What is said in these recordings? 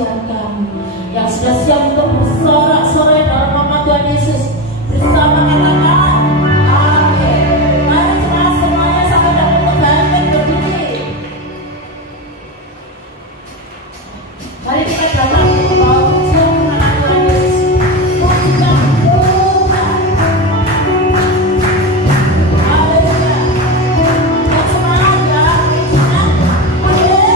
kesaksian kami yang sudah siap untuk bersorak-sorai dalam nama Tuhan Yesus bersama katakan amin. Mari kita semuanya sampai dapat untuk bangkit berdiri. Mari kita datang membawa pujian kepada Tuhan Yesus. Pujian Tuhan. Haleluya. Dan semangat ya, pujian. Amin.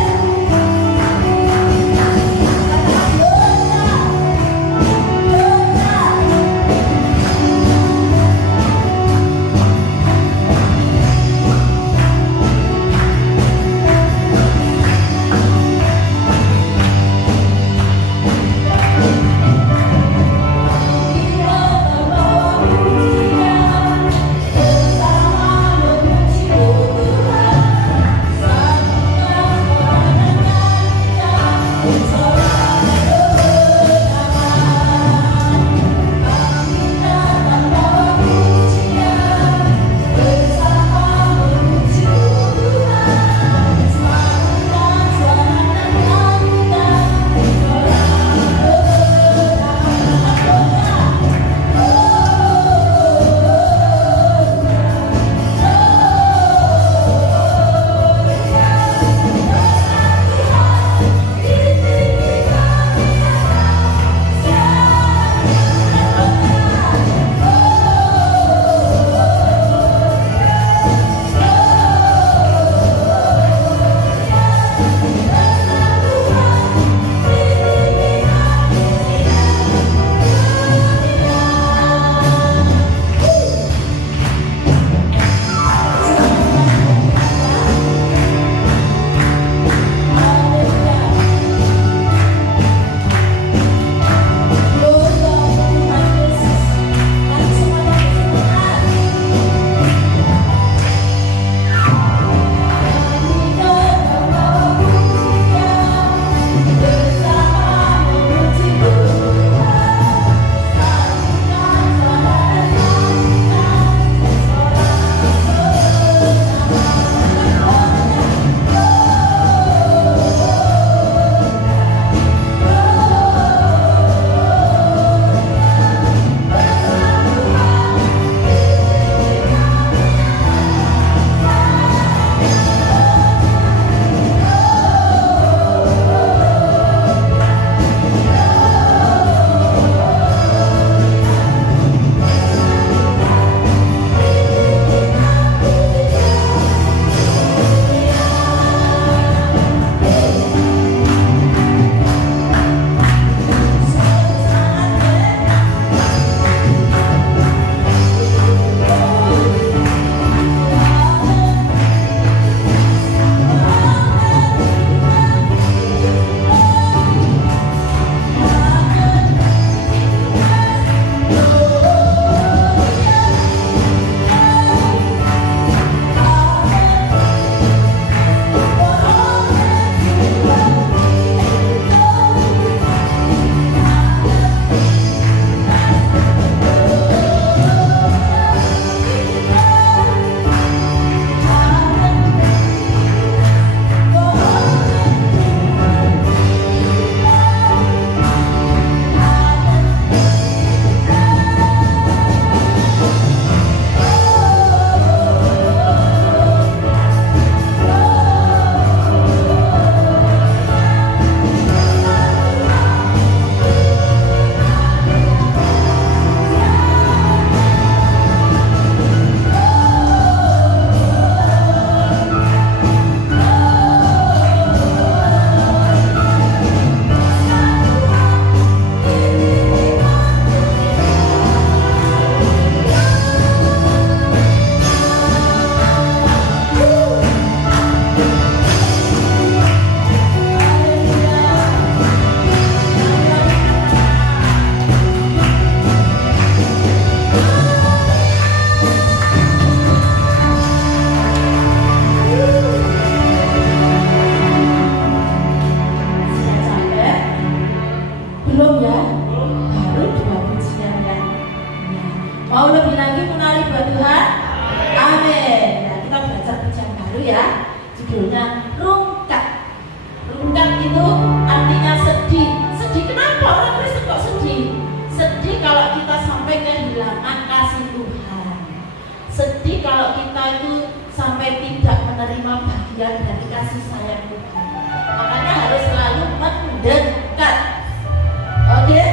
itu sampai tidak menerima bagian dari kasih sayang Tuhan. Makanya harus selalu mendekat. Oke?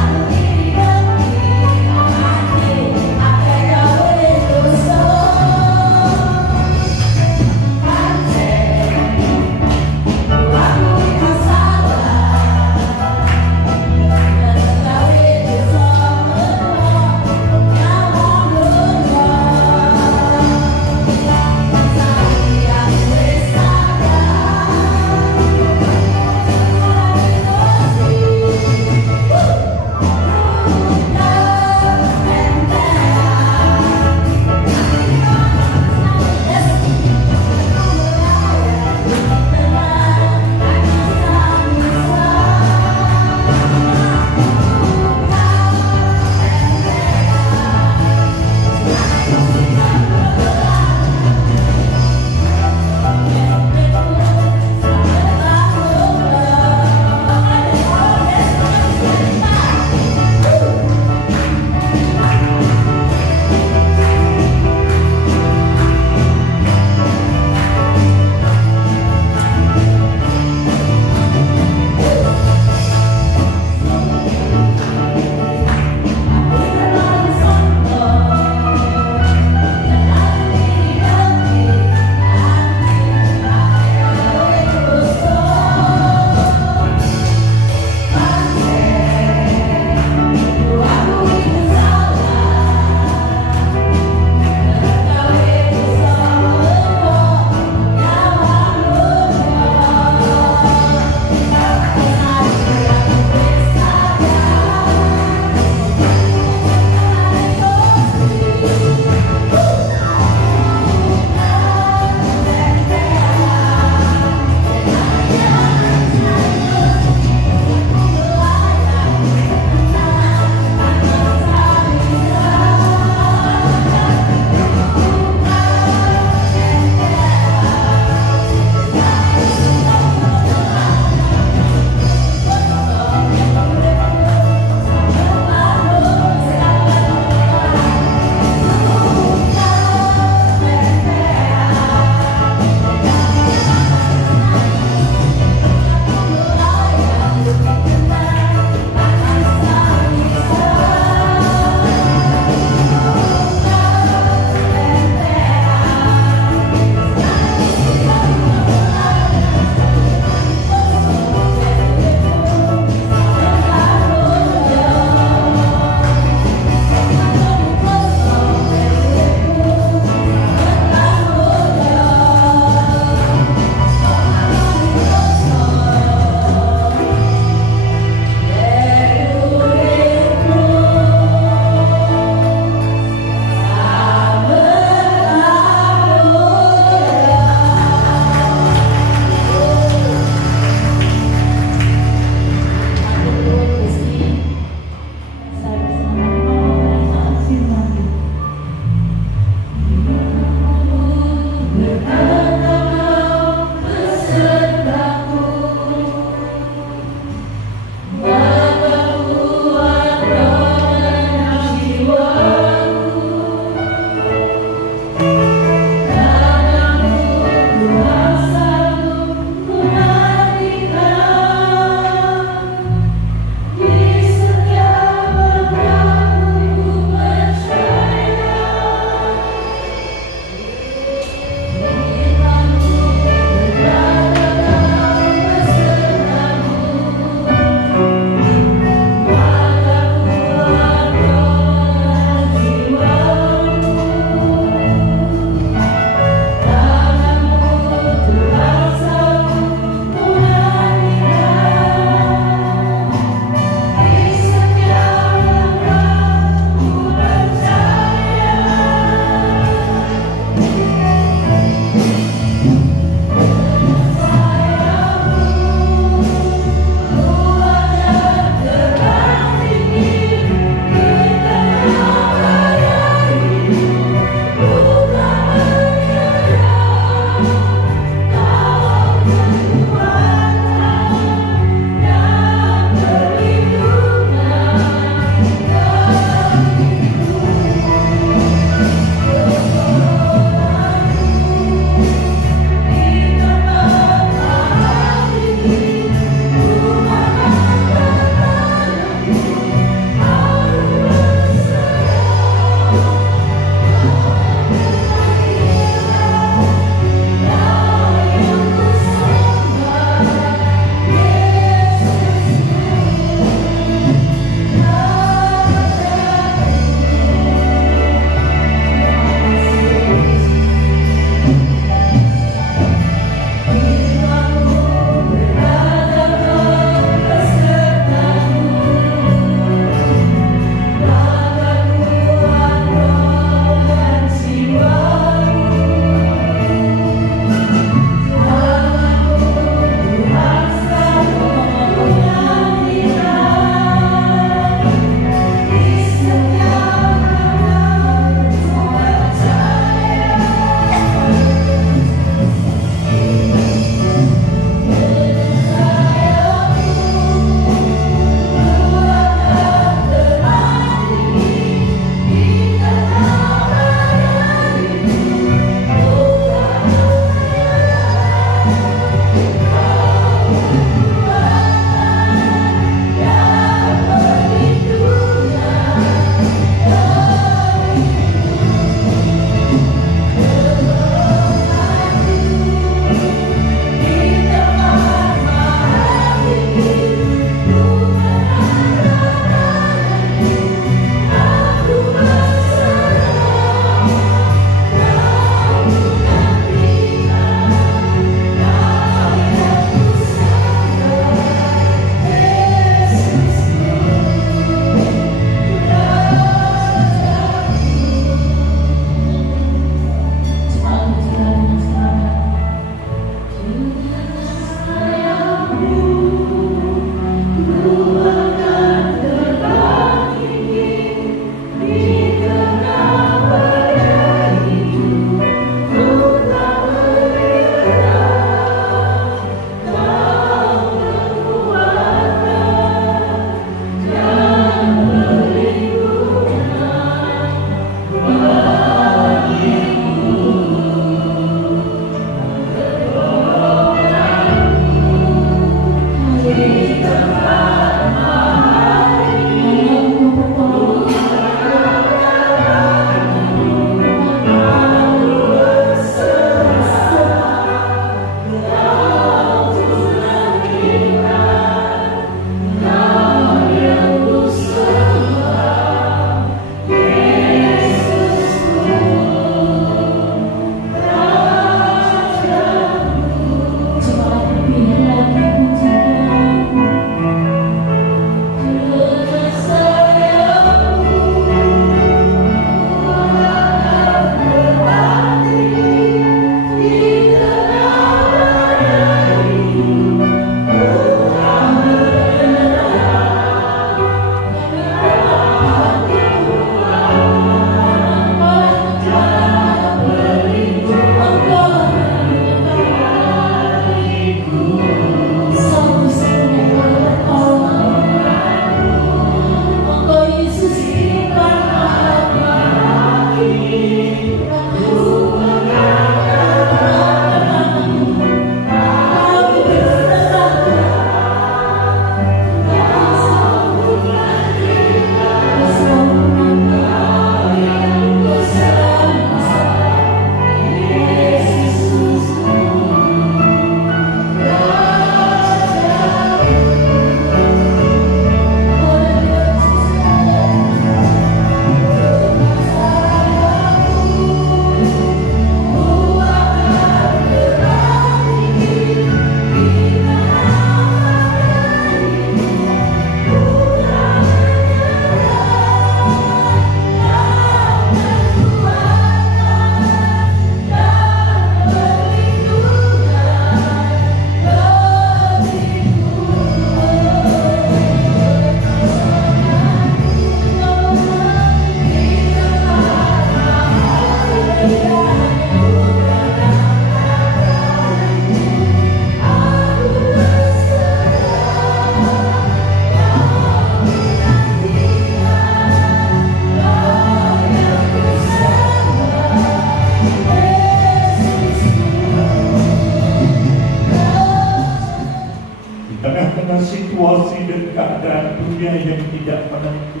keadaan dunia yang tidak menentu.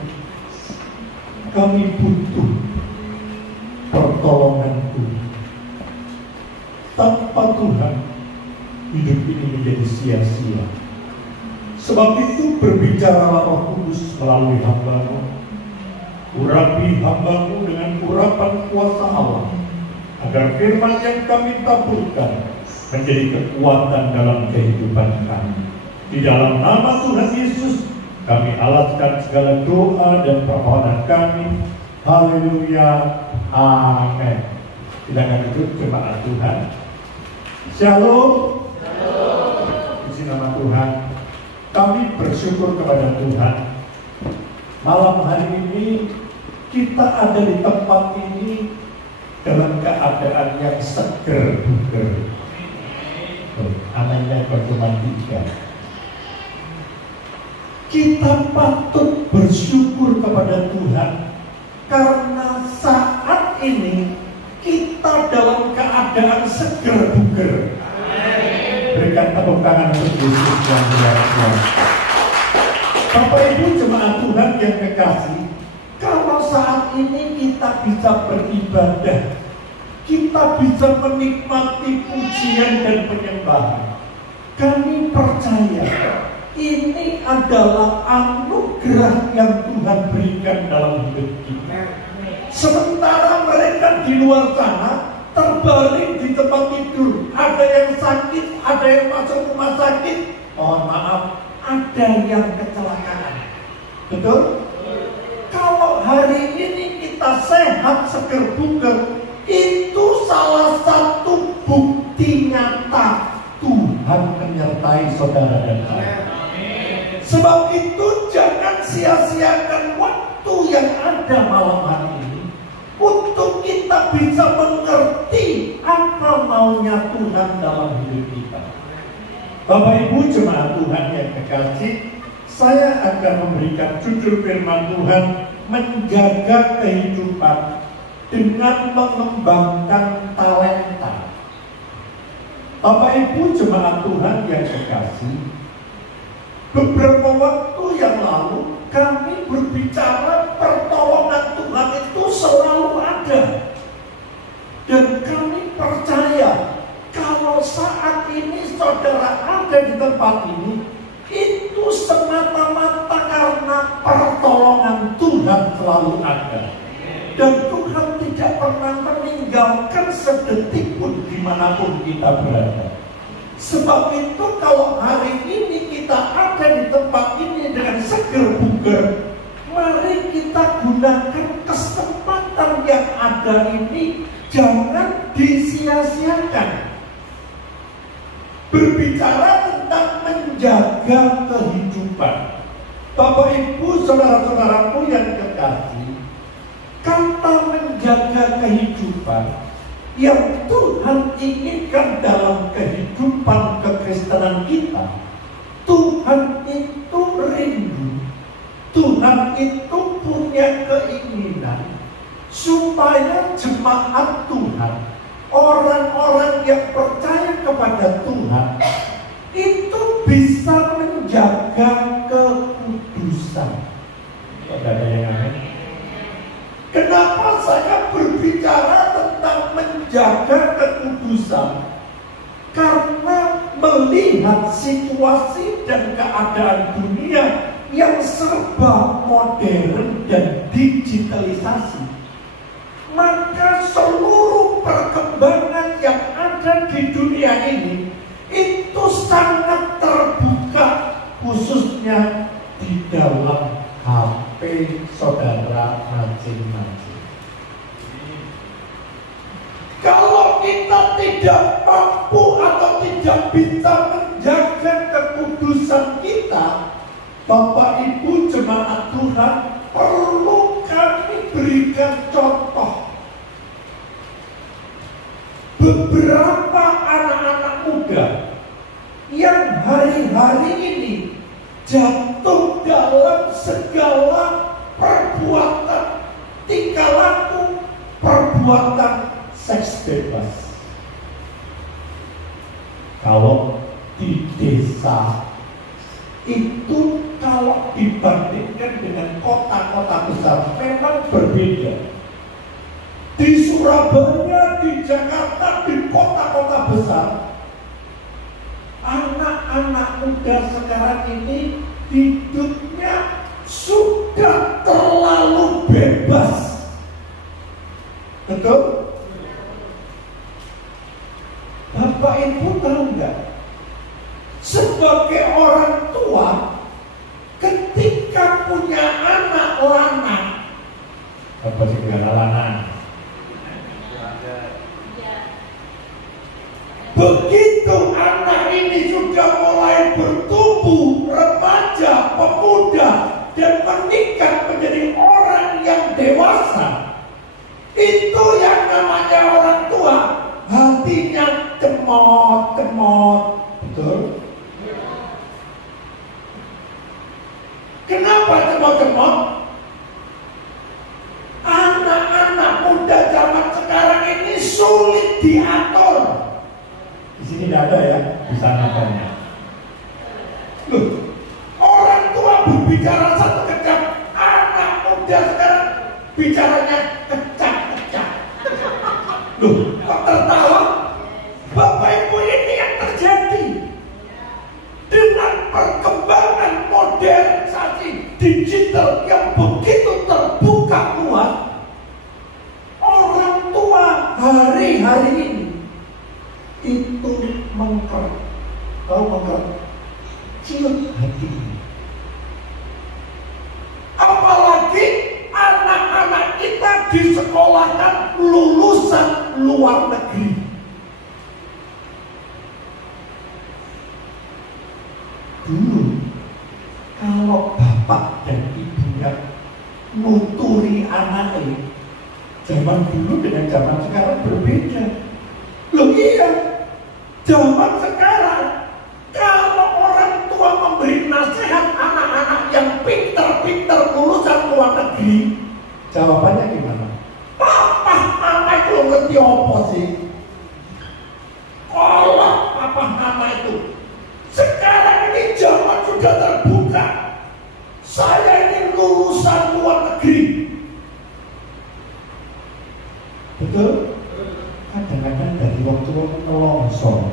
Kami butuh pertolongan Tuhan. Tanpa Tuhan, hidup ini menjadi sia-sia. Sebab itu berbicaralah Roh Kudus melalui hamba-Mu. Urapi hamba-Mu dengan urapan kuasa Allah, agar firman yang kami taburkan menjadi kekuatan dalam kehidupan kami. Di dalam nama Tuhan Yesus, kami alaskan segala doa dan permohonan kami. Haleluya. Amin. Silakan duduk jemaat Tuhan. Shalom. Puji nama Tuhan. Kami bersyukur kepada Tuhan. Malam hari ini kita ada di tempat ini dalam keadaan yang seger buger. Anaknya cuma 3. Kita patut bersyukur kepada Tuhan karena saat ini kita dalam keadaan seger buger. Berikan tepuk tangan untuk Yesus yang biasa. Bapak Ibu jemaat Tuhan yang kekasih, kalau saat ini kita bisa beribadah, kita bisa menikmati pujian dan penyembahan, kami percaya ini adalah anugerah yang Tuhan berikan dalam hidup kita. Sementara mereka di luar sana terbaring di tempat tidur, ada yang sakit, ada yang masuk rumah sakit, mohon maaf, ada yang kecelakaan. Betul? Kalau hari ini kita sehat, seger buger, itu salah satu bukti nyata Tuhan menyertai saudara dan saya. Sebab itu jangan sia-siakan waktu yang ada malam hari ini untuk kita bisa mengerti apa maunya Tuhan dalam hidup kita. Bapak Ibu jemaat Tuhan yang kekasih, saya akan memberikan judul firman Tuhan, menjaga kehidupan dengan mengembangkan talenta. Bapak Ibu jemaat Tuhan yang kekasih, beberapa waktu yang lalu kami berbicara pertolongan Tuhan itu selalu ada. Dan kami percaya kalau saat ini saudara ada di tempat ini, itu semata-mata karena pertolongan Tuhan selalu ada. Dan Tuhan tidak pernah meninggalkan sedetik pun dimanapun kita berada. Sebab itu kalau hari ini kita ada di tempat ini dengan seger buger, mari kita gunakan kesempatan yang ada ini, jangan disia-siakan. Berbicara tentang menjaga kehidupan, Bapak Ibu saudara-saudaraku yang kekasih, kata menjaga kehidupan yang Tuhan inginkan dalam kehidupan kekristenan kita, Tuhan itu rindu, Tuhan itu punya keinginan supaya jemaat Tuhan, orang-orang yang percaya kepada Tuhan, itu bisa menjaga kekudusan. Ada yang aneh? Kenapa saya berbicara tentang menjaga kekudusan? Karena melihat situasi dan keadaan dunia yang serba modern dan digitalisasi, maka seluruh perkembangan yang ada di dunia ini itu sangat terbuka, khususnya di dalam HP saudara masing-masing. Kalau kita tidak mampu atau tidak bisa menjaga kekudusan kita, Bapak Ibu jemaat Tuhan, perlu kami berikan contoh. Beberapa anak-anak muda yang hari-hari ini jatuh dalam segala perbuatan tingkah laku, perbuatan seks bebas. Kalau di desa itu, kalau kota-kota besar memang berbeda. Di Surabaya, di Jakarta, di kota-kota besar, anak-anak muda sekarang ini hidupnya sudah terlalu bebas. Betul? Bapak Ibu tahu nggak? Sebagai orang tua, ketika punya anak lanang, apa sih lanang? Begitu anak ini sudah mulai bertumbuh, remaja, pemuda, dan menikah menjadi orang yang dewasa, itu yang namanya orang tua, hatinya cemot-cemot. Betul? Kenapa cemot-cemot? Anak-anak muda zaman sekarang ini sulit diatur. Di sini tidak ada ya, di sana banyak. Loh, orang tua berbicara satu kecap, anak muda sekarang bicaranya kecap-kecap. Loh, kok tertawa? Bapak Ibu, ini yang terjadi dengan perkembangan modernisasi digital yang begitu terbuka luas. Orang tua hari-hari ini itu ciut hati. Apalagi anak-anak kita disekolahkan lulusan luar negeri. Dulu kalau bapak dan ibunya nuturi anaknya, zaman dulu dengan zaman sekarang berbeda. Loh iya, zaman sekarang kalau orang tua memberi nasihat anak-anak yang pintar-pintar lulusan luar negeri, jawabannya gimana? Papa, mama itu ngerti apa sih? Kalau papa, mama itu sekarang ini zaman sudah terbuka. Saya ini lulusan luar negeri. Betul? Kadang-kadang dari waktu nelongso,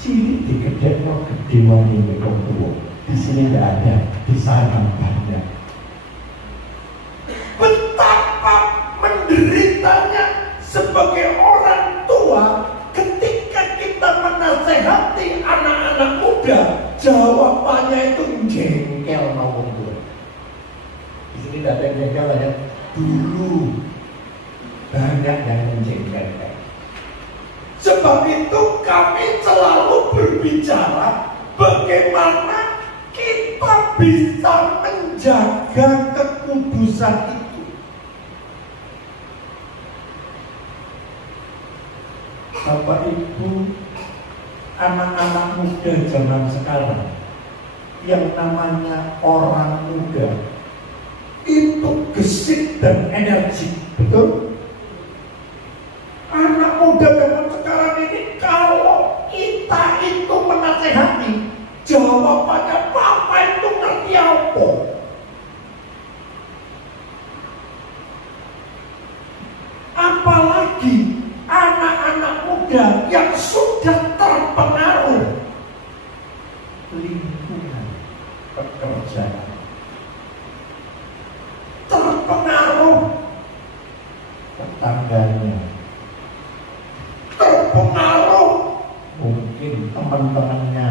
ciri digedek no gede wani wong tua. Di sini tidak ada, di sana banyak. Betapa menderitanya sebagai orang tua ketika kita menasehati anak-anak muda, jawabannya itu jengkel maupun tua. Di sini tidak ada yang jengkel ya. Dulu banyak yang menjengkelkan. Sebab itu kami selalu berbicara bagaimana kita bisa menjaga kekudusan itu. Bapak Ibu, anak-anak muda zaman sekarang, yang namanya orang muda itu gesit dan energi, betul? Anak muda zaman sekarang ini kalau kita itu menasehati, jawabannya papa itu ngerti apa? Apalagi anak-anak muda yang sudah terpengaruh lingkungan pekerjaan, terpengaruh tetangganya, terpengaruh mungkin teman-temannya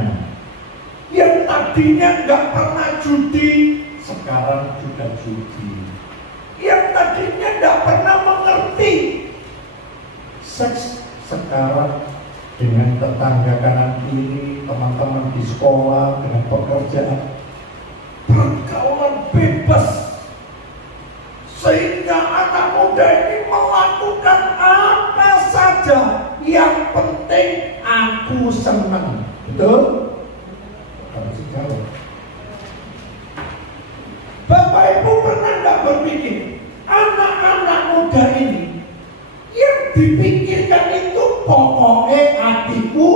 yang tadinya nggak pernah judi, sekarang sudah judi. Yang tadinya nggak pernah mengerti seks, sekarang dengan tetangga kanan kiri, teman-teman di sekolah, dengan pekerjaan, pergaulan bebas, sehingga anak muda ini melakukan apa saja, yang penting aku senang. Betul? Harus jawab. Bapak Ibu pernah nggak berpikir anak-anak muda ini yang dipikirkan itu pokoknya adikku,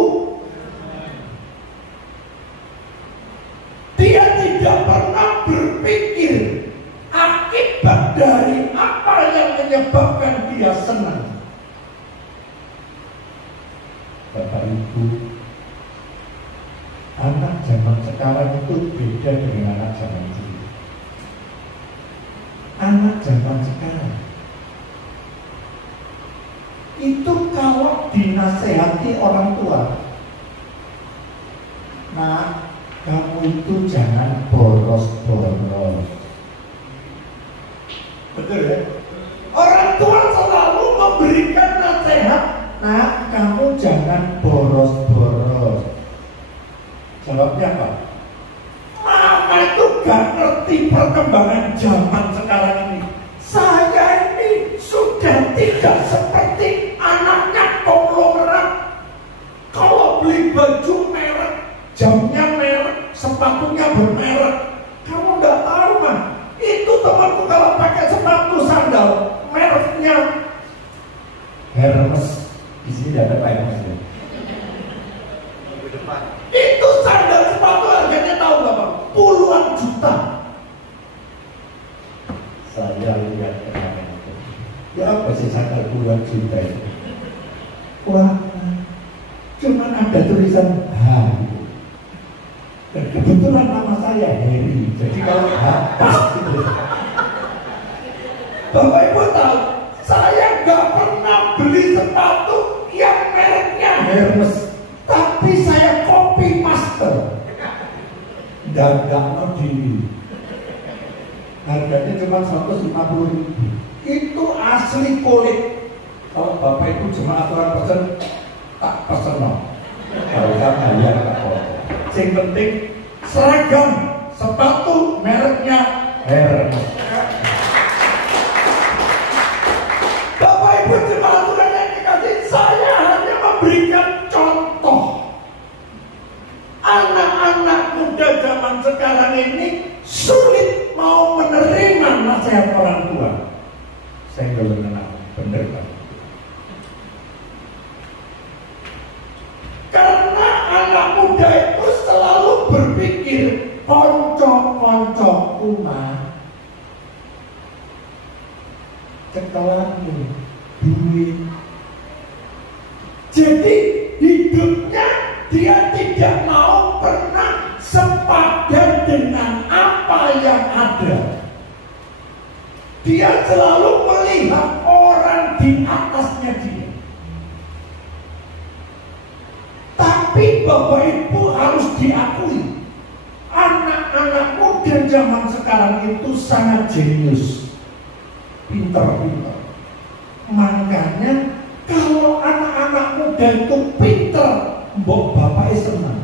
dia tidak pernah berpikir akibat Ibu, anak zaman sekarang itu beda dengan anak zaman dulu. Anak zaman sekarang itu kalau dinasehati orang tua, nah kamu itu jangan boros-boros. Betul ya? Orang tua selalu memberikan nasihat, nah kamu jangan boros-boros. Jawabnya apa? Mama itu gak ngerti perkembangan zaman sekarang ini. Saya ini sudah tidak seperti anaknya konglomerat. Kalau beli baju merek, jamnya merek, sepatunya bermerek. Kamu nggak tahu mah. Itu temanku kalau pakai sepatu sandal mereknya Hermes. Di sini tidak ada Hermes ya. Itu sandal sepatu harganya tahu nggak Pak? Puluhan juta. Saya lihat kemarin itu. Ya apa sih sandal puluhan juta itu? Wah, cuman ada tulisan H. Dan kebetulan nama saya Heri. Jadi kalau H pas gitu. Bapak Ibu tahu, saya nggak pernah beli sepatu yang mereknya Hermes, tapi saya copy master. Dagang di harganya cuma 150.000. Itu asli kulit. Kalau Bapak Ibu cuma aturan pesen, tak pesen no. Kalau kalian tak boleh. Yang penting seragam sepatu mereknya Hermes. Bapak Ibu cuma aturan yang dikasih, saya hanya memberikan contoh. Anak-anak muda zaman sekarang ini sulit mau menerima nasihat orang tua. Saya nggak mengenal, bener kan? Karena anak muda itu selalu berpikir konco-konco rumah, cekelanmu, duit. Jadi hidupnya dia tidak mau pernah sepadan dengan apa yang ada. Dia selalu melihat orang di atasnya dia. Tapi Bapak Ibu harus diakui, anak-anak muda zaman sekarang itu sangat jenius, pinter-pinter. Makanya kalau anak-anak muda itu pinter, mbok bapaknya senang.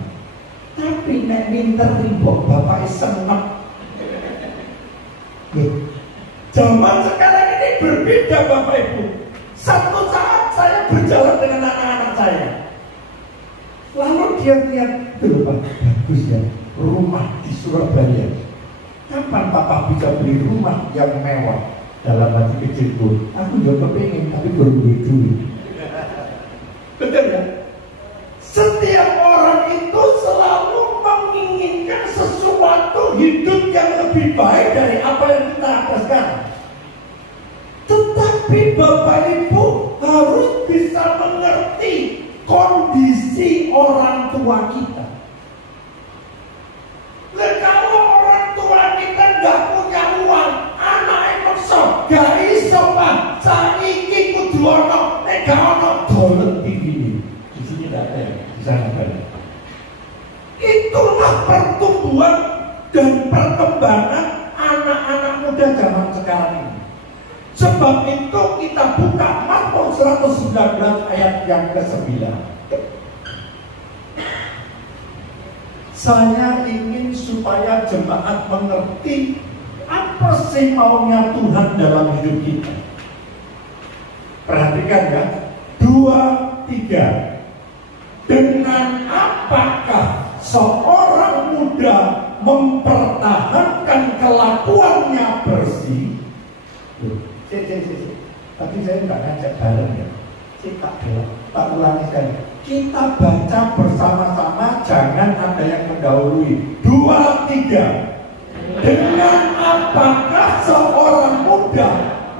Tapi nek pinter mbok bapaknya senang. Zaman sekarang ini berbeda Bapak Ibu. Satu saat saya berjalan dengan anak-anak saya, lalu dia lihat, tuh Pak, bagus ya rumah di Surabaya. Kapan Papa bisa beli rumah yang mewah? Dalam hati kecilku, aku juga pengen, tapi belum duit. Betul ya? Setiap orang itu selalu menginginkan sesuatu hidup yang lebih baik dari apa yang kita ada sekarang. Tetapi Bapak Ibu harus bisa mengerti kondisi orang tua kita. Kalau orang tua kita nggak punya uang, anaknya maksa, gak iso Pak, saiki kudu ono, nek gak ono dolen TV. Di sini tidak ada, di sana ada. Itulah pertumbuhan dan perkembangan anak-anak muda zaman sekarang ini. Sebab itu kita buka Mazmur 119 ayat yang ke-9. Saya ingin supaya jemaat mengerti apa sih maunya Tuhan dalam hidup kita. Perhatikan ya, 2, 3. Dengan apakah seorang muda mempertahankan kelakuannya bersih? Tapi saya nggak ngajak bareng ya. Tak ulangi sekali. Kita baca bersama-sama, jangan ada yang mendahului. 2, 3. Dengan apakah seorang muda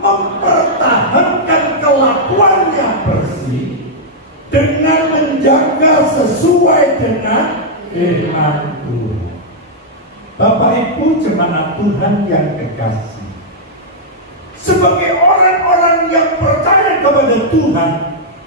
mempertahankan kelakuannya bersih dengan menjaga sesuai dengan firman Tuhan. Bapak Ibu jemaat Tuhan yang kekasih, sebagai orang-orang yang percaya kepada Tuhan,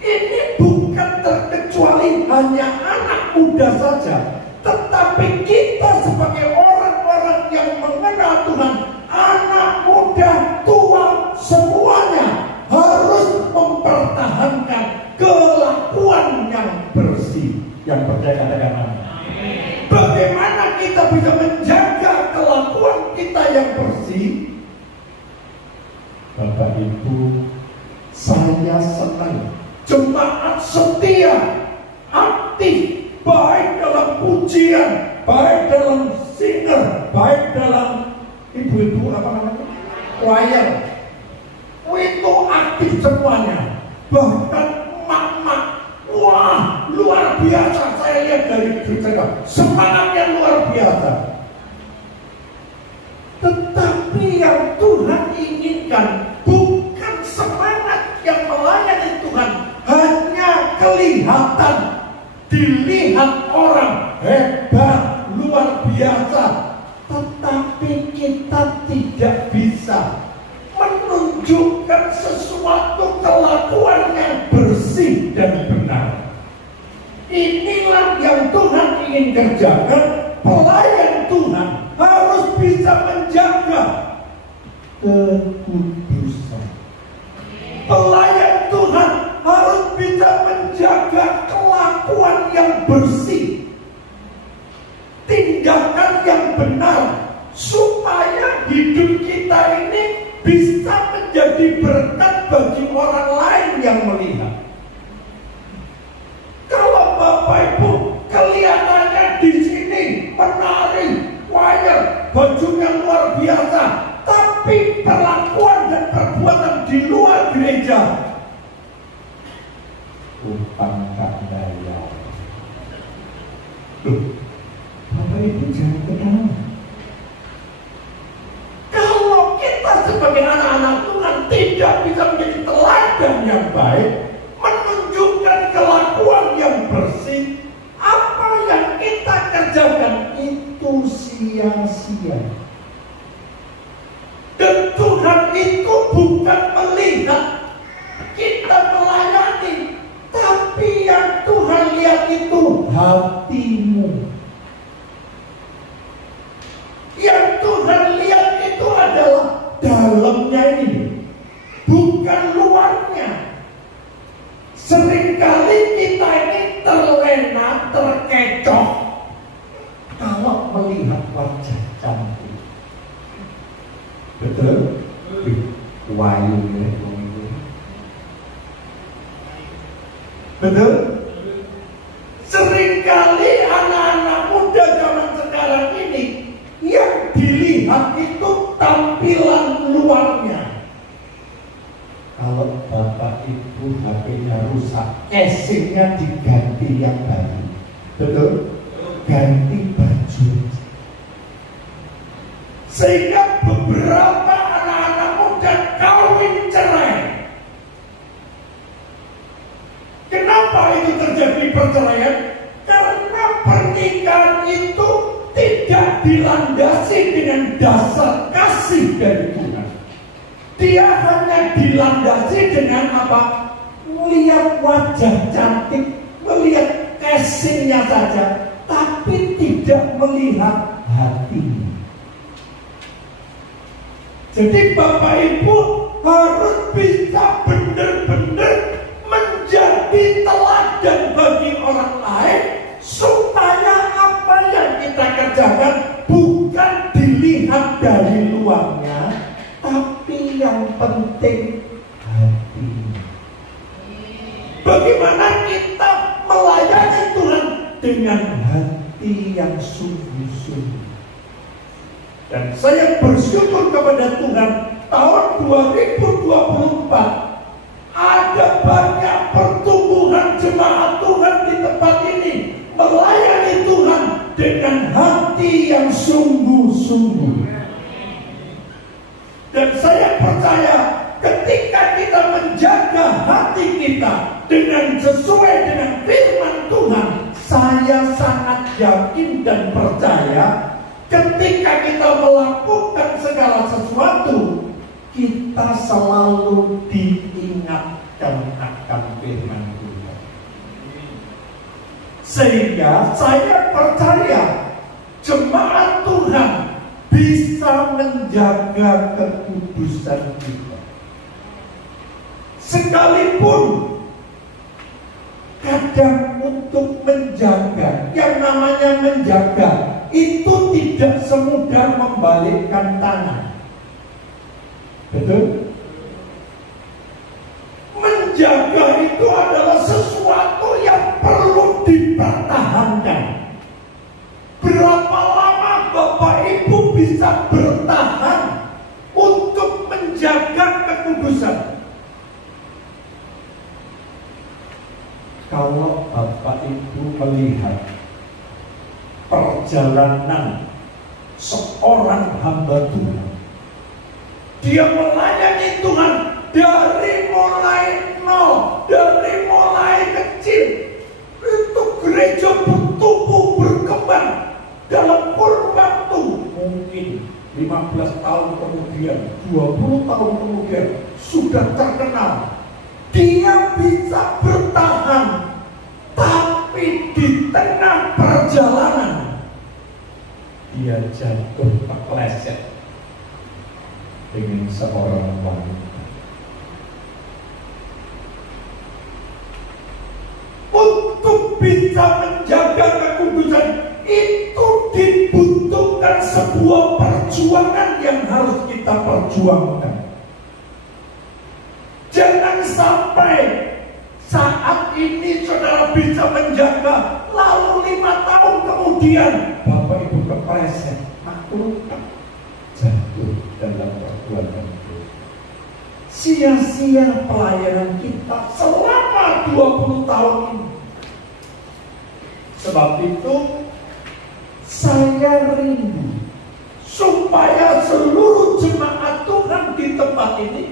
ini bukan terkecuali hanya anak muda saja, tetapi kita sebagai orang-orang yang mengenal Tuhan, anak muda, tua, semuanya harus mempertahankan kelakuan yang bersih. Yang percaya katakan amin. Bagaimana kita bisa menjaga kelakuan kita yang bersih? Bapak Ibu, saya senang jemaat setia, aktif, baik dalam pujian, baik dalam singer, baik dalam ibu-ibu apa namanya, choir, itu aktif semuanya. Bahkan emak-emak, wah luar biasa, saya lihat dari gereja, semangatnya luar biasa. Tetapi yang Tuhan inginkan bukan semangat yang melayani Tuhan hanya kelihatan, dilihat orang hebat, luar biasa, tetapi kita tidak bisa menunjukkan sesuatu kelakuan yang bersih dan benar. Inilah yang Tuhan ingin kerjakan. Pelayan Tuhan harus bisa menjaga kekudusan. Pelayan Tuhan harus bisa menjaga kelakuan yang bersih, tindakan yang benar, supaya hidup kita ini bisa menjadi berkat bagi orang lain yang melihat. Kalau Bapak Ibu kelihatannya di sini menari, choir, bajunya luar biasa, tapi perlakuan dan perbuatan di luar gereja, utang tak bayar. Bapak Ibu jangan ketawa. Kalau kita sebagai anak-anak Tuhan tidak bisa menjadi teladan yang baik, menunjukkan kelakuan yang bersih, apa yang kita kerjakan itu sia-sia. Dan Tuhan itu bukan melihat kita melayani, tapi yang Tuhan lihat itu hatimu. Yang Tuhan lihat itu adalah dalamnya ini, bukan luarnya. Seringkali kita ini terlena, terkecoh kalau melihat wajah cantik. Betul? Wayu ya, betul? Seringkali anak-anak muda zaman sekarang ini yang dilihat itu tampilan luarnya. Kalau Bapak Ibu HP-nya rusak, casingnya diganti yang baru. Betul? Ganti baju. Sehingga beberapa anak-anak muda kawin cerai. Kenapa itu terjadi perceraian? Karena pernikahan itu tidak dilandasi dengan dasar kasih dari Tuhan. Dia hanya dilandasi dengan apa? Melihat wajah cantik, melihat casingnya saja, tapi tidak melihat hatinya. Jadi Bapak Ibu harus bisa benar-benar menjadi teladan bagi orang lain, supaya apa yang kita kerjakan bukan dilihat dari luarnya, tapi yang penting hati. Bagaimana kita melayani Tuhan dengan hati yang sungguh-sungguh. Dan saya bersyukur kepada Tuhan, tahun 2024 ada banyak pertumbuhan jemaat Tuhan di tempat ini, melayani Tuhan dengan hati yang sungguh-sungguh. Dan saya percaya ketika kita menjaga hati kita dengan sesuai dengan firman Tuhan, saya sangat yakin dan percaya ketika kita melakukan segala sesuatu, kita selalu diingatkan akan firman Tuhan. Sehingga saya percaya jemaat Tuhan bisa menjaga kekudusan kita. Sekalipun kadang untuk menjaga, yang namanya menjaga itu tidak semudah membalikkan tangan. Betul? Menjaga itu adalah sesuatu yang perlu dipertahankan. Berapa lama Bapak Ibu bisa bertahan untuk menjaga kekudusan? Kalau Bapak Ibu melihat perjalanan seorang hamba Tuhan, dia melayani Tuhan dari mulai nol, dari mulai kecil, itu gereja bertumbuh berkembang dalam kurun waktu mungkin 15 tahun kemudian, 20 tahun kemudian sudah terkenal. Dia bisa bertahan, tapi di tengah perjalanan dia jatuh kepleset dengan seorang wanita. Untuk bisa menjaga kekudusan itu dibutuhkan sebuah perjuangan yang harus kita perjuangkan. Jangan sampai saat ini saudara bisa menjaga, lalu 5 tahun kemudian Bapak Ibu kepleset, aku jatuh dalam perbuatan itu. Sia-sia pelayanan kita selama 20 tahun ini. Sebab itu saya rindu supaya seluruh jemaat Tuhan di tempat ini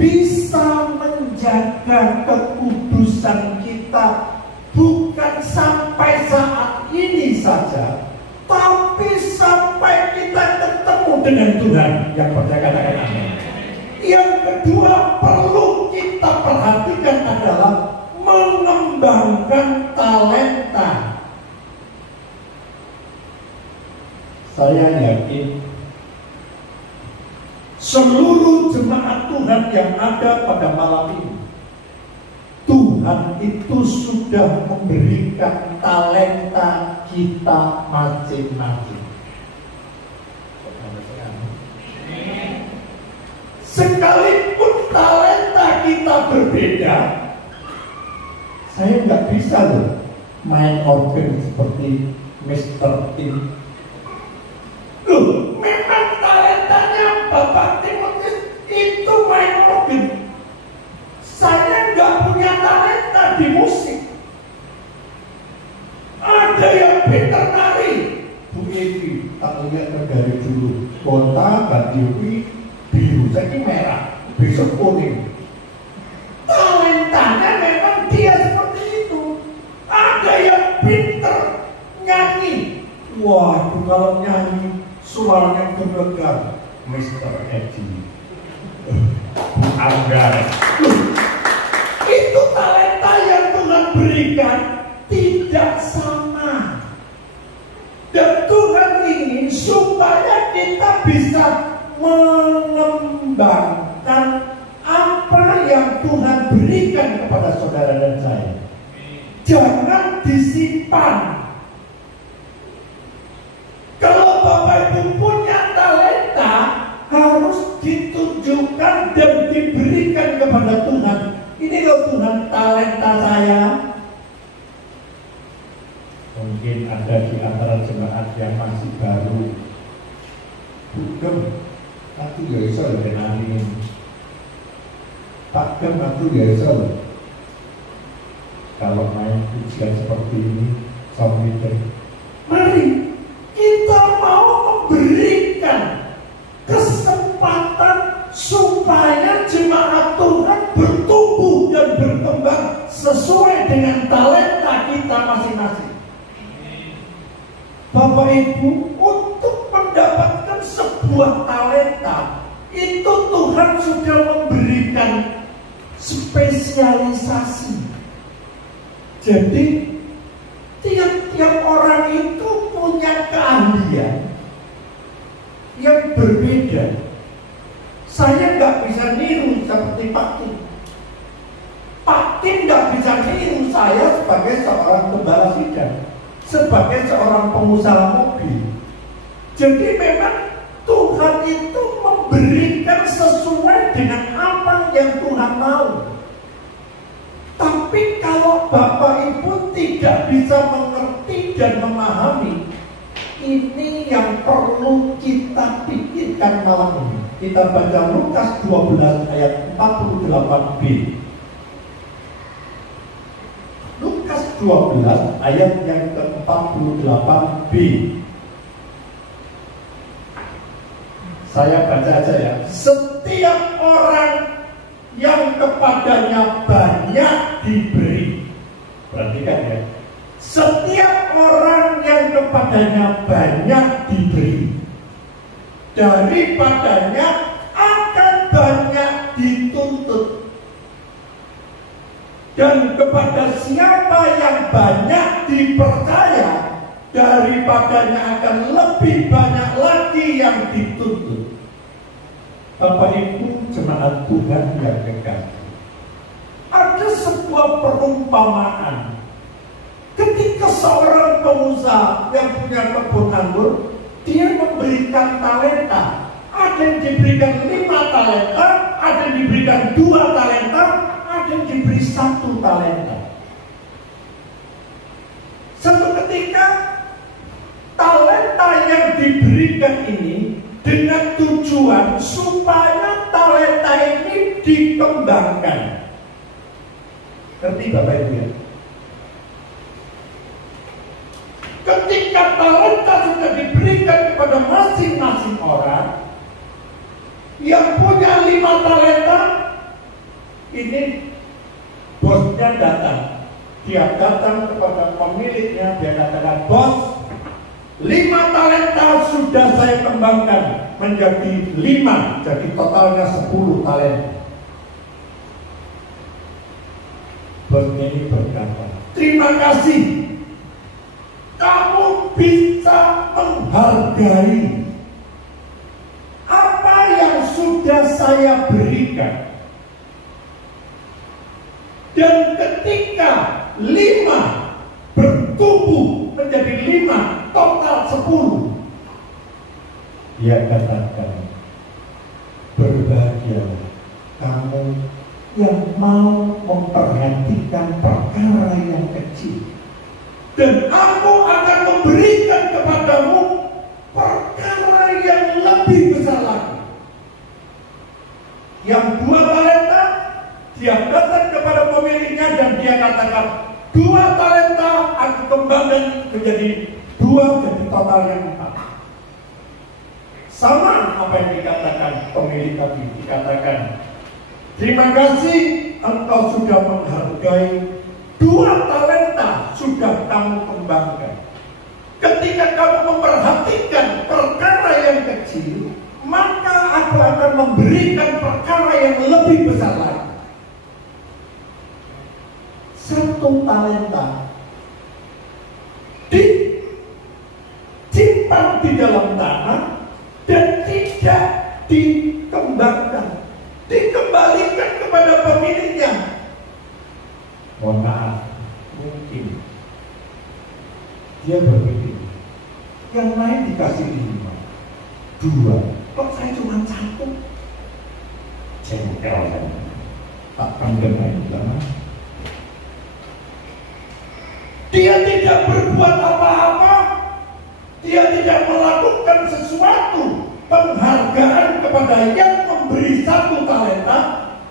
bisa menjaga kekudusan kita, bukan sampai saat ini saja, tapi sampai kita ketemu dengan Tuhan. Yang percaya katakan amin. Yang kedua perlu kita perhatikan adalah mengembangkan talenta. Saya yakin seluruh jemaat Tuhan yang ada pada malam ini, Tuhan itu sudah memberikan talenta kita masing-masing. Sekalipun talenta kita berbeda, saya nggak bisa loh main organ seperti Mr. Tim. Loh, memang talentanya Bapak Timotius itu main organ. Saya nggak punya talenta di musik. Ada yang pintar nari. Bu Evi, tak lihat dari dulu. Kota ganti biru, jadi merah, besok kuning. Talentanya memang dia seperti itu. Ada yang pintar nyanyi. Wah, kalau nyanyi suaranya berlegar, Mr. Edi, Bu Anggar. Itu talenta yang Tuhan berikan tidak sama. Dan Tuhan ingin supaya kita bisa mengembangkan apa yang Tuhan berikan kepada saudara dan saya. Jangan disimpan. Kalau Bapak Ibu punya talenta, harus ditunjukkan dan diberikan kepada Tuhan. Ini loh Tuhan, talenta saya. Mungkin ada di antara jemaat yang masih baru. Bukan, aku ya bisa loh kenalin. Pak Gem, aku ya bisa loh. Kalau main ujian seperti ini, suami mari kita mau memberikan kesempatan supaya jemaat Tuhan bertumbuh dan berkembang sesuai dengan talenta kita masing-masing. Ibu, untuk mendapatkan sebuah talenta itu Tuhan sudah memberikan spesialisasi. Jadi tiap-tiap orang itu punya keahlian yang berbeda. Saya nggak bisa niru seperti Pak Tim. Pak Tim nggak bisa niru saya sebagai seorang gembala sidang, sebagai seorang pengusaha mobil. Jadi memang Tuhan itu memberikan sesuai dengan apa yang Tuhan mau. Tapi kalau Bapak Ibu tidak bisa mengerti dan memahami, ini yang perlu kita pikirkan malam ini. Kita baca Lukas 12 ayat 48b. Lukas 12 ayat yang ke-48b. Saya baca aja ya. Setiap orang yang kepadanya banyak diberi. Perhatikan ya. Setiap orang yang kepadanya banyak diberi, daripadanya akan banyak dituntut. Dan kepada siapa yang banyak dipercaya, daripadanya akan lebih banyak lagi yang dituntut. Bapak Ibu jemaat Tuhan yang kekasih, ada sebuah perumpamaan. Ketika seorang pengusaha yang punya kebun anggur, dia memberikan talenta. Ada yang diberikan 5 talenta, ada yang diberikan 2 talenta, ada yang diberi 1 talenta. Suatu ketika talenta yang diberikan ini dengan tujuan supaya talenta ini dikembangkan. Ngerti Bapak Ibu ya? Ketika talenta sudah diberikan kepada masing-masing orang, yang punya 5 talenta, ini bosnya datang. Dia datang kepada pemiliknya, dia katakan, bos, 5 talenta sudah saya kembangkan menjadi 5, jadi totalnya 10 talenta. Bosnya ini berkata, terima kasih, kamu bisa menghargai apa yang sudah saya berikan. Dan ketika 5 bertumbuh menjadi 5, total 10, dia katakan, berbahagialah kamu yang mau memperhatikan perkara yang kecil, dan aku akan memberikan kepadamu perkara yang lebih besar lagi. Yang 2 talenta, dia datang kepada pemiliknya dan dia katakan, 2 talenta aku kembangkan menjadi 2, jadi total yang 4. Sama apa yang dikatakan pemilik tadi, dikatakan, terima kasih engkau sudah menghargai 2 talenta sudah kamu kembangkan. Ketika kamu memperhatikan perkara yang kecil, maka aku akan memberikan perkara yang lebih besar lagi. 1 talenta disimpan di dalam tanah dan tidak dikembangkan, dikembalikan kepada pemiliknya. Mohon maaf, mungkin dia berpikir, yang lain dikasih 5, 2, kok saya cuma 1? Jengkel kan? Tak panggil lain lama. Dia tidak berbuat apa-apa, dia tidak melakukan sesuatu penghargaan kepada yang memberi 1 talenta,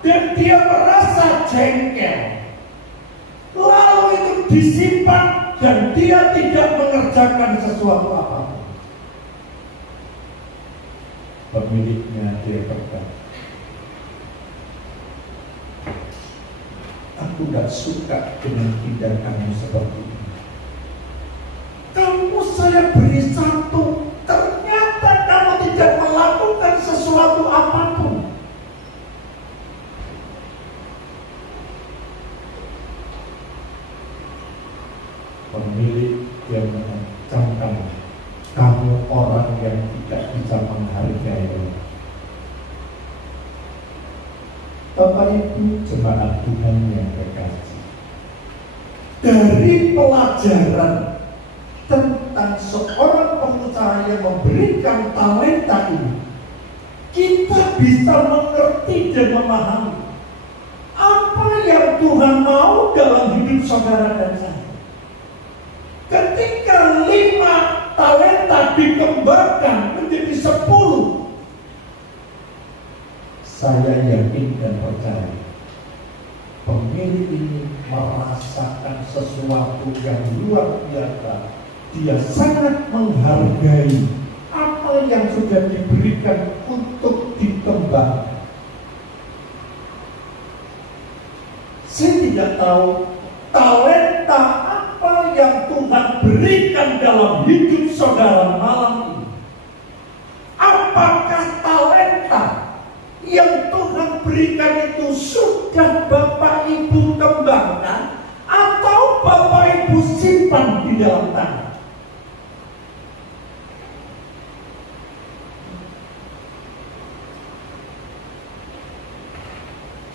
dan dia merasa jengkel. Lalu itu disimpan dan dia tidak mengerjakan sesuatu apa-apa. Pemiliknya dia berkata, aku tidak suka dengan tindakanmu seperti ini. Kamu saya beri satu, ternyata kamu tidak melakukan sesuatu apapun. Pemilik yang mengancam kamu orang yang tidak bisa menghargai. Bapak Ibu jemaat Tuhan yang terkasih, dari pelajaran tentang seorang pengusaha yang memberikan talenta ini, kita bisa mengerti dan memahami apa yang Tuhan mau dalam hidup saudara dan saya. Ketika 5 talenta dikembangkan menjadi 10, saya yakin dan percaya pemilik ini merasakan sesuatu yang luar biasa. Dia sangat menghargai apa yang sudah diberikan untuk dikembangkan. Saya tidak tahu talenta apa yang Tuhan berikan dalam hidup saudara malam ini. Apakah talenta yang Tuhan berikan itu sudah Bapak Ibu kembangkan atau Bapak Ibu simpan di dalam tangan?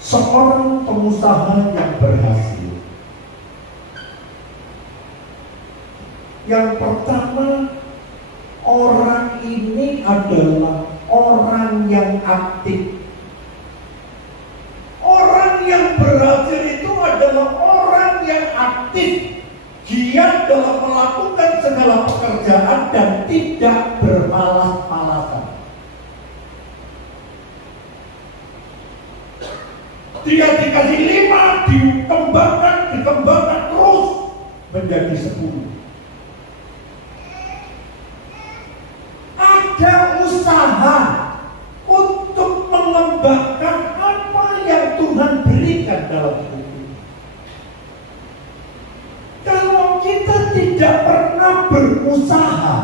Seorang pengusaha yang berhasil, yang pertama, orang ini adalah orang yang aktif. Orang yang berhasil itu adalah orang yang aktif, giat dalam melakukan segala pekerjaan dan tidak bermalas-malasan. Dia dikasih 5, dikembangkan terus menjadi 10. Ada usaha untuk mengembangkan apa yang Tuhan berikan dalam hidup ini. Kalau kita tidak pernah berusaha,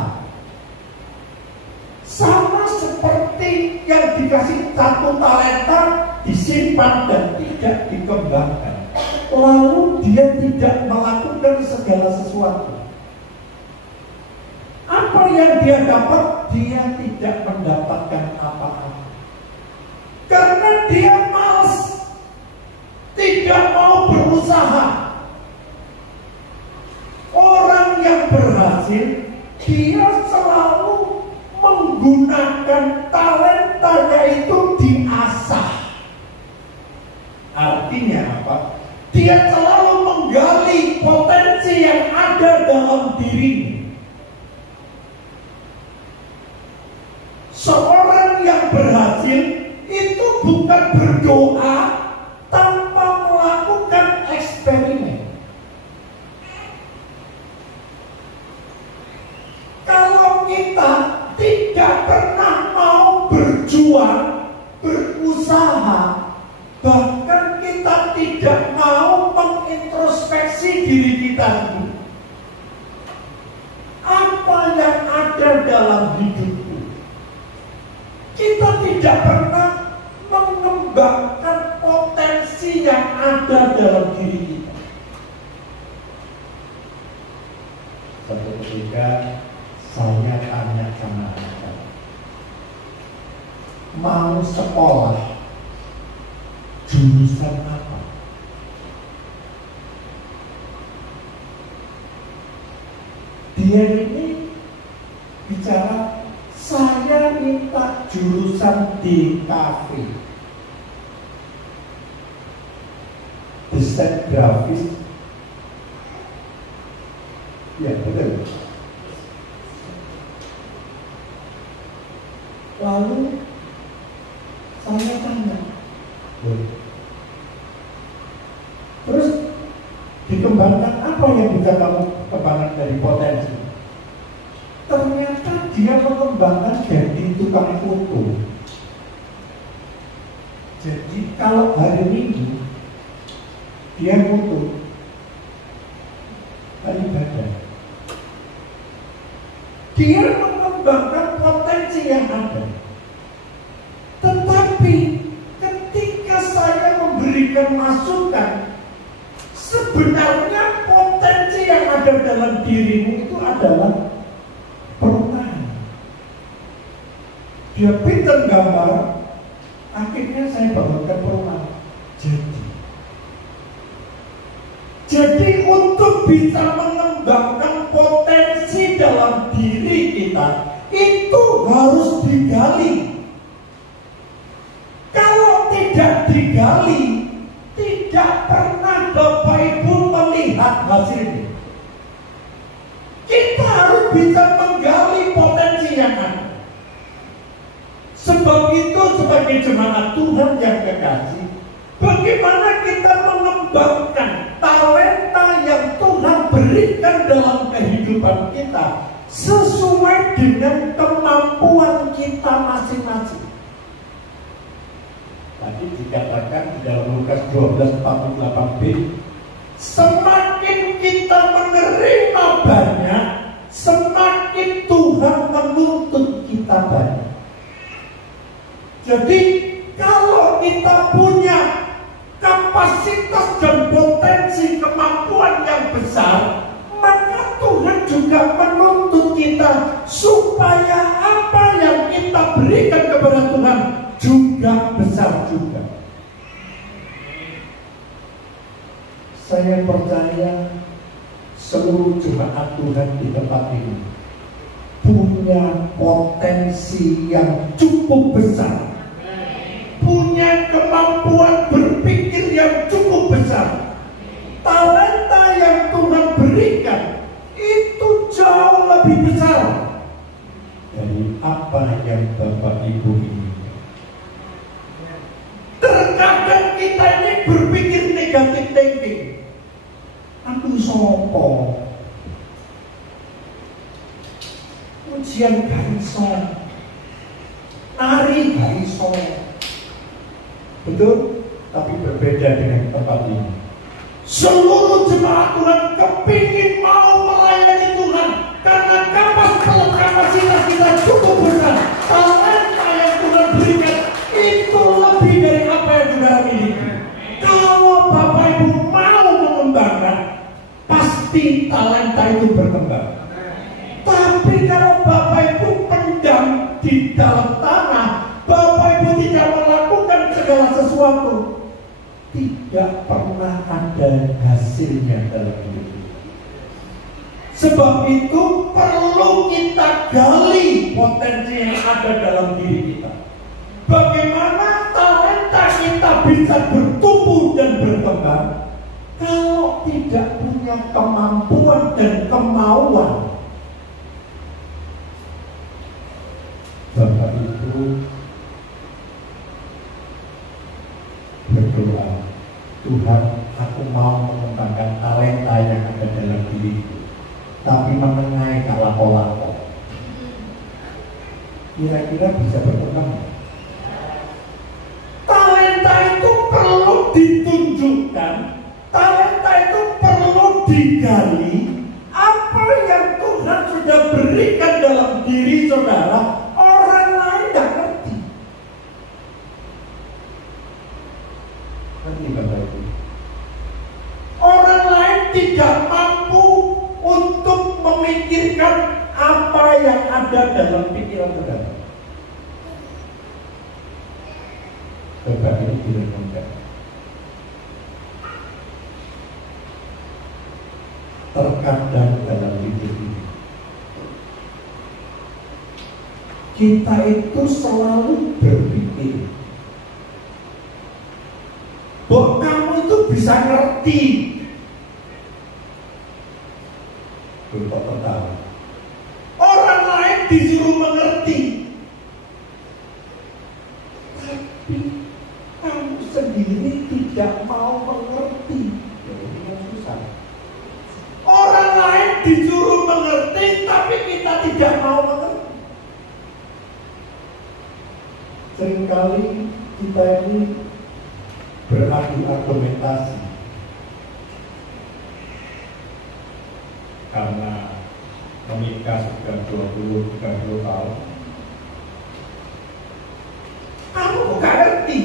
sama seperti yang dikasih 1 talenta disimpan dan tidak dikembangkan, lalu dia tidak melakukan segala sesuatu. Apa yang dia dapat, dia tidak mendapatkan apa-apa. Karena dia malas, tidak mau berusaha. Orang yang berhasil, dia selalu menggunakan talentanya itu diasah. Artinya apa? Dia selalu menggali potensi yang ada dalam dirinya. Seorang yang berhasil itu bukan berdoa tanpa melakukan eksperimen. Kalau kita tidak pernah mau berjuang, berusaha, bahkan kita tidak mau mengintrospeksi diri kita sendiri, apa yang ada dalam hidupku, kita tidak pernah mengembangkan potensi yang ada dalam diri kita. Suatu ketika saya tanya sama anak, mau sekolah jurusan apa? Dia ini bicara, saya minta jurusan DKV, desain grafis. Ya betul. Lalu saya tanya, terus dikembangkan apa yang bisa kamu kembangkan dari potensi? Ternyata dia mengembangkan jadi tukang foto. Jadi kalau hari Minggu dia foto hari ibadah, Dia mengembangkan potensi yang ada. Tetapi ketika saya memberikan masukan, sebenarnya potensi yang ada dalam dirimu itu adalah perubahan. Dia pintar gambar, akhirnya saya bangunkan perubahan. Jadi untuk bisa mengembangkan potensi dalam diri kita, itu harus digali. Kalau tidak digali, tidak pernah Bapak Ibu melihat hasilnya. Kita harus bisa menggali potensi yang ada. Sebab itu sebagai jemaat Tuhan yang kekasih, bagaimana kita mengembangkan talenta yang Tuhan berikan dalam kehidupan kita sesuai dengan kemampuan kita masing-masing. Tadi dikatakan di dalam Lukas 12:48b, semakin kita menerima banyak, semakin Tuhan menuntut kita banyak. Jadi kalau kita punya kapasitas dan potensi kemampuan yang besar, maka Tuhan juga menuntut kita supaya apa yang kita berikan kepada Tuhan juga besar juga. Saya percaya seluruh jemaat Tuhan di tempat ini punya potensi yang cukup besar, punya kemampuan berpikir yang cukup besar. Talenta yang Tuhan berikan itu jauh lebih besar dari apa yang Bapak Ibu inginkan. Terkadang kita ini berpikir negatif thinking. Aku sopo, ujian gak iso, nari gak iso. Betul? Tapi berbeda dengan tempat ini. Seluruh jemaat Tuhan kepingin mau melayani Tuhan karena kapasitas kita cukup besar. Talenta yang Tuhan berikan itu lebih dari apa yang saudara miliki. Kalau Bapak Ibu mau mengembangkan, pasti talenta itu berkembang. Tapi kalau Bapak Ibu pendam di dalam tanah, Bapak Ibu tidak melakukan segala sesuatu, tidak pernah ada hasilnya dalam hidup kita. Sebab itu perlu kita gali potensi yang ada dalam diri kita. Bagaimana talenta kita bisa bertumbuh dan berkembang kalau tidak punya kemampuan dan kemauan. Bapak Ibu berdoa, Tuhan, aku mau mengembangkan talenta yang ada dalam diriku, tapi menengahi laku-laku. Kira-kira bisa berkembang? Talenta itu perlu ditunjukkan, talenta itu perlu digali. Apa yang Tuhan sudah berikan dalam diri saudara, orang lain tidak ngerti. Nanti Bapak Ibu, orang lain tidak mampu untuk memikirkan apa yang ada dalam pikiran saudara. Bapak ini direnungkan. Terkadang dalam hidup ini kita itu selalu berpikir bahwa kamu itu bisa ngerti. Belum tahu. Orang lain disuruh mengerti, tapi kamu sendiri tidak mau mengerti. Ini yang susah. Orang lain disuruh mengerti, tapi kita tidak mau mengerti. Seringkali kita ini beradu argumentasi karena menikah sudah 20-30 tahun. Kamu gak ngerti.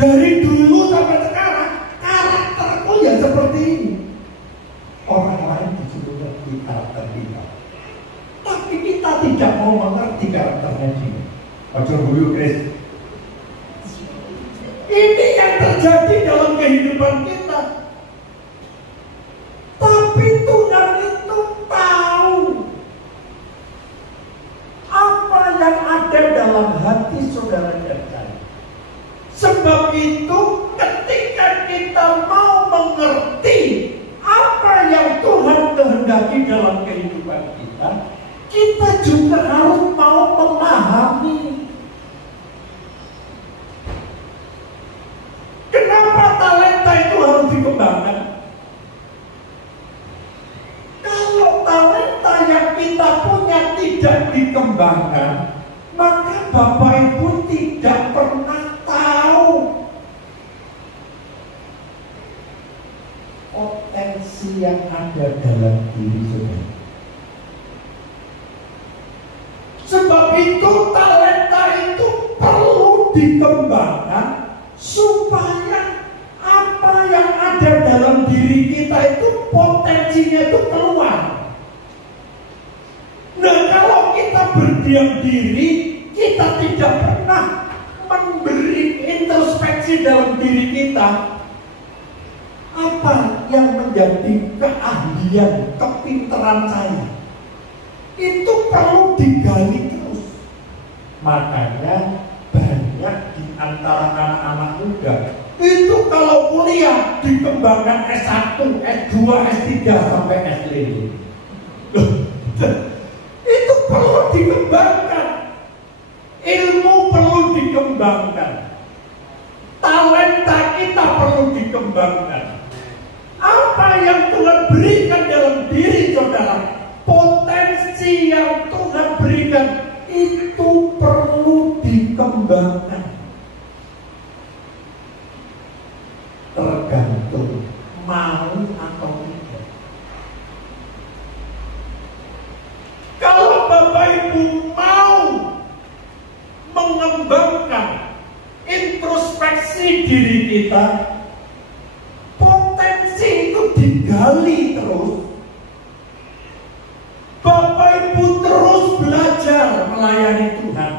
Dari dulu sampai sekarang karakterku ya seperti ini. Orang lain disuruh ngerti karakter kita, tapi kita tidak mau mengerti karakternya dia. Ojo guyu Chris. Ini yang terjadi dalam kehidupan kita. Tapi Tuhan itu tahu apa yang ada dalam hati saudara dan saya. Sebab itu ketika kita mau mengerti apa yang Tuhan kehendaki dalam kehidupan kita, kita juga harus mau memahami. Kenapa talenta itu harus dikembangkan? Kalau talenta yang kita punya tidak dikembangkan, maka Bapak Ibu tidak pernah tahu potensi yang ada dalam diri saudara. Sebab itu talenta itu perlu dikembangkan supaya apa yang ada dalam diri kita itu potensinya itu keluar. Nah, kalau kita berdiam diri, kita tidak pernah memberi introspeksi dalam diri kita. Apa yang menjadi keahlian, kepintaran saya, itu perlu digali terus. Makanya banyak di antara anak-anak muda itu kalau kuliah dikembangkan S1, S2, S3 sampai S5. Itu perlu dikembangkan. Ilmu perlu dikembangkan. Talenta kita perlu dikembangkan. Apa yang Tuhan berikan dalam diri saudara, potensi yang Tuhan berikan itu perlu dikembangkan. Tergantung mau atau tidak. Kalau Bapak Ibu mau mengembangkan introspeksi diri kita, potensi itu digali terus. Bapak Ibu terus belajar melayani Tuhan,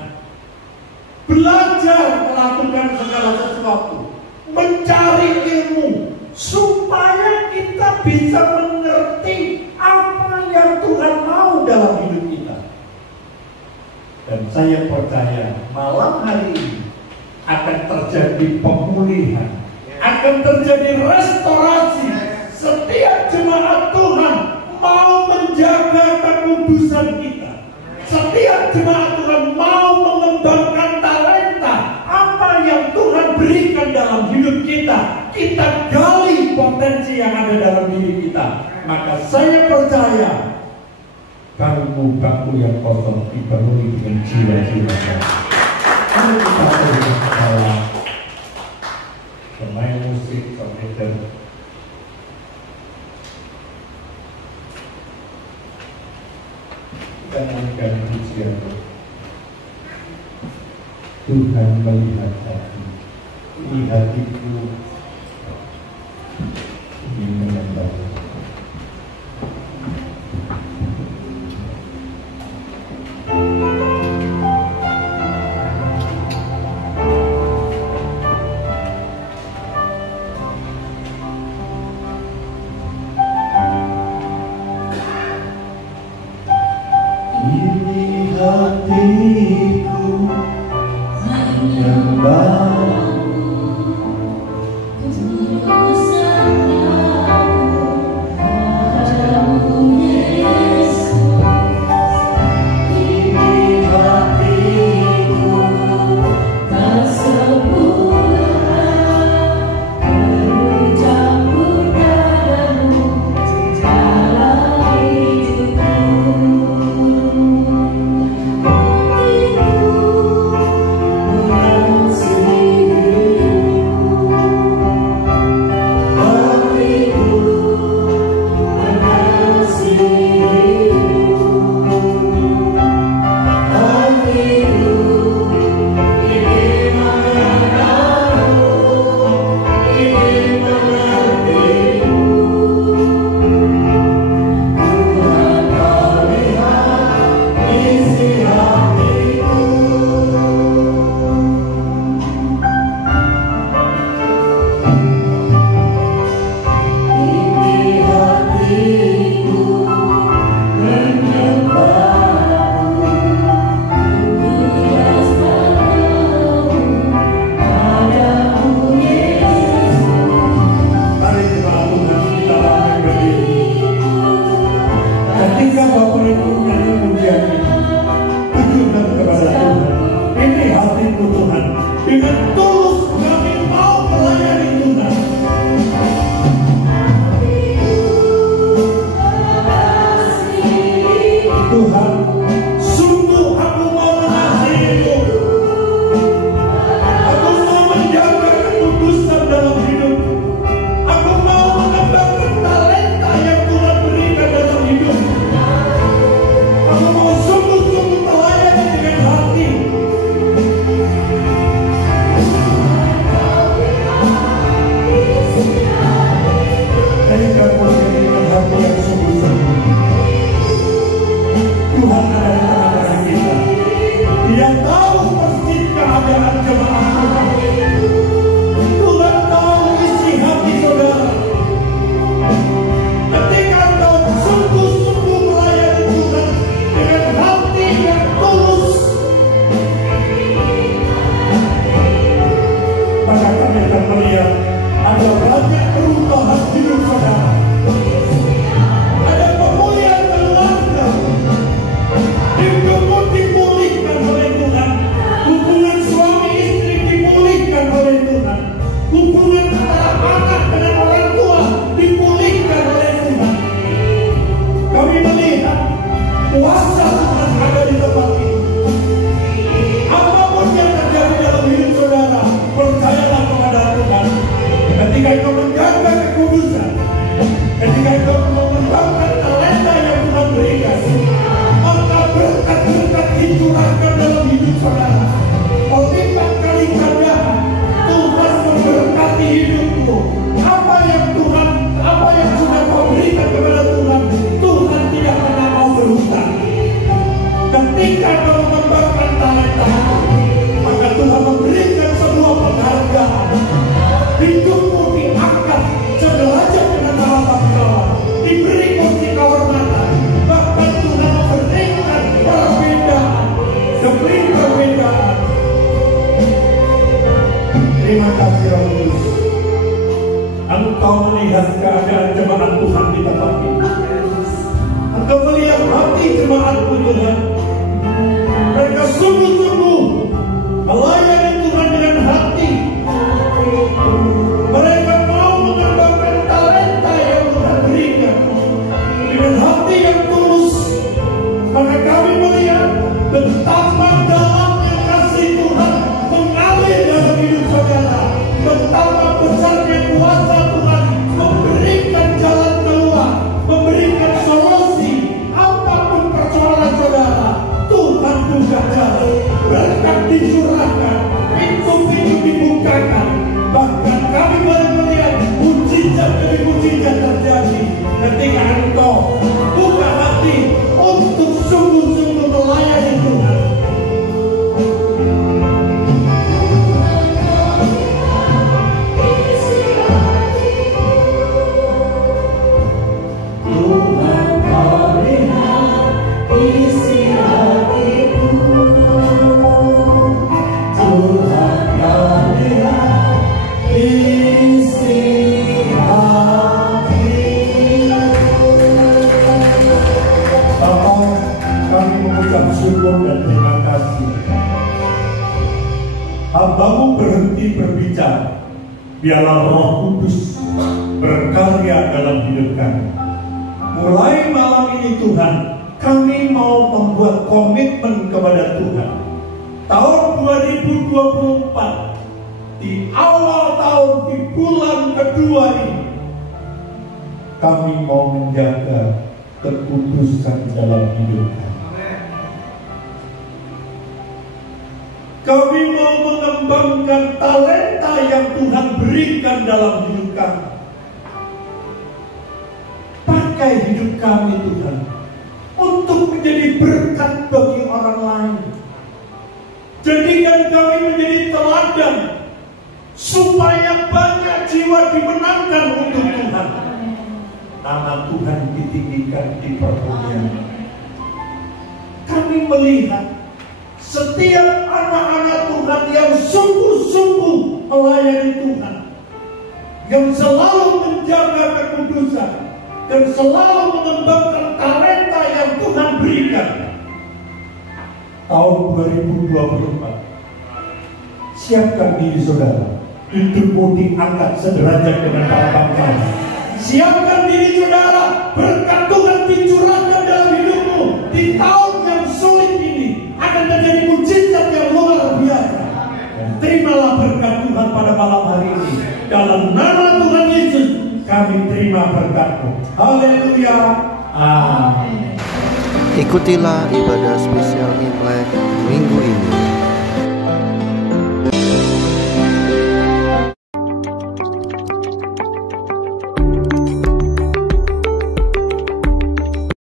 belajar melakukan segala sesuatu, mencari ilmu supaya kita bisa mengerti apa yang Tuhan mau dalam hidup kita. Dan saya percaya malam hari ini akan terjadi pemulihan, akan terjadi restorasi. Setiap jemaat Tuhan mau menjaga kekudusan kita. Setiap jemaat Tuhan mau mengembangkan talenta apa yang Tuhan berikan dalam hidup kita. Kita gali potensi yang ada dalam diri kita. Maka saya percaya bangku-bangku yang kosong dipenuhi dengan jiwa-jiwa. Kalau kita berbicara pemain musik, komputer, kita nyanyikan pujian. Tuhan melihat hati, ini hatiku ingin menyembah. Thank you. Tuhan, sungguh aku mau mengasihimu. Aku mau menjaga kekudusan dalam hidup. Aku mau mengembangkan talenta yang Tuhan berikan dalam hidup. Aku mau sungguh-sungguh melayani dengan hati. Berikan mulia dengan hati yang sungguh-sungguh. Tuhan ada di tengah-tengah kita. Dia tahu persis keadaan jemaat Tuhan. Tuhan tahu isi hati saudara. Ketika kau sungguh-sungguh melayani Tuhan dengan hati yang tulus, maka kami akan melihat ada banyak perubahan hidup saudara. Ada pemulihan keluarga. Hidupmu dipulihkan oleh Tuhan. Hubungan suami istri dipulihkan oleh Tuhan. Hubungan antara anak dengan orang tua dipulihkan oleh Tuhan. Kami melihat kuasa Tuhan ada di tempat ini. Apapun yang terjadi dalam hidup saudara, percayalah kepada Tuhan. Ketika kau menjaga kekudusan, ketika kau mengembangkan talenta yang Tuhan berikan, maka berkat-berkat dicurahkan dalam hidup saudara. Melipat kali ganda Tuhan memberkati hidupmu. Apa yang sudah kau berikan kepada Tuhan, Tuhan tidak pernah mau berhutang. Ketika kau mengembangkan talenta, maka Tuhan memberikan sebuah penghargaan. Hidupmu diangkat sederajat dengan Allah Bapa, diberi kursi kehormatan. Bahkan Tuhan memberikan perbedaan demi perbedaan. Terima kasih Roh Kudus. Engkau melihat keadaan jemaat Tuhan di tempat ini. Engkau melihat hati jemaatmu Tuhan. Mereka sungguh-sungguh melayani Tuhan dengan hati. Mereka mau mengembangkan talenta yang Tuhan berikan dengan hati yang tulus. Maka kami melihat betapa dalamnya kasih Tuhan mengalir dalam hidup saudara. Betapa besarnya kuasa Tuhan memberikan jalan keluar, memberikan solusi. Apapun persoalan saudara, Tuhan buka jalan. Berkat dicurahkan, pintu-pintu dibukakan. Bahkan kami boleh melihat mujizat demi mujizat terjadi ketika engkau buka hati untuk sungguh-sungguh melayani Tuhan. Tuhan kau lihat isi hatiku. Tuhan kau lihat isi hatiku. Bapa, kami mengucap syukur dan terima kasih. Hamba-Mu berhenti berbicara. Biarlah Roh Kudus berkarya dalam hidup kami. Mulai malam ini Tuhan, kami mau membuat komitmen kepada Tuhan. Tahun 2024, di awal tahun, di bulan kedua ini, kami mau menjaga kekudusan dalam hidup kami. Kami mau mengembangkan talenta yang Tuhan berikan dalam hidup kami. Pakai hidup kami Tuhan untuk menjadi berkat bagi orang lain. Jadikan kami menjadi teladan supaya banyak jiwa dimenangkan untuk Tuhan. Nama Tuhan ditinggikan di permukaan. Kami melihat setiap anak-anak Tuhan yang sungguh-sungguh melayani Tuhan, yang selalu menjaga kekudusan dan selalu mengembangkan talenta yang Tuhan berikan. Tahun 2024, siapkan diri saudara, hidupmu diangkat sederajat dengan para bangsa. Siapkan diri saudara, berkat Tuhan dicurahkan dalam hidupmu, dalam nama Tuhan Yesus kami terima berkat-Mu. Haleluya. Amin. Ikutilah ibadah spesial Imlek minggu ini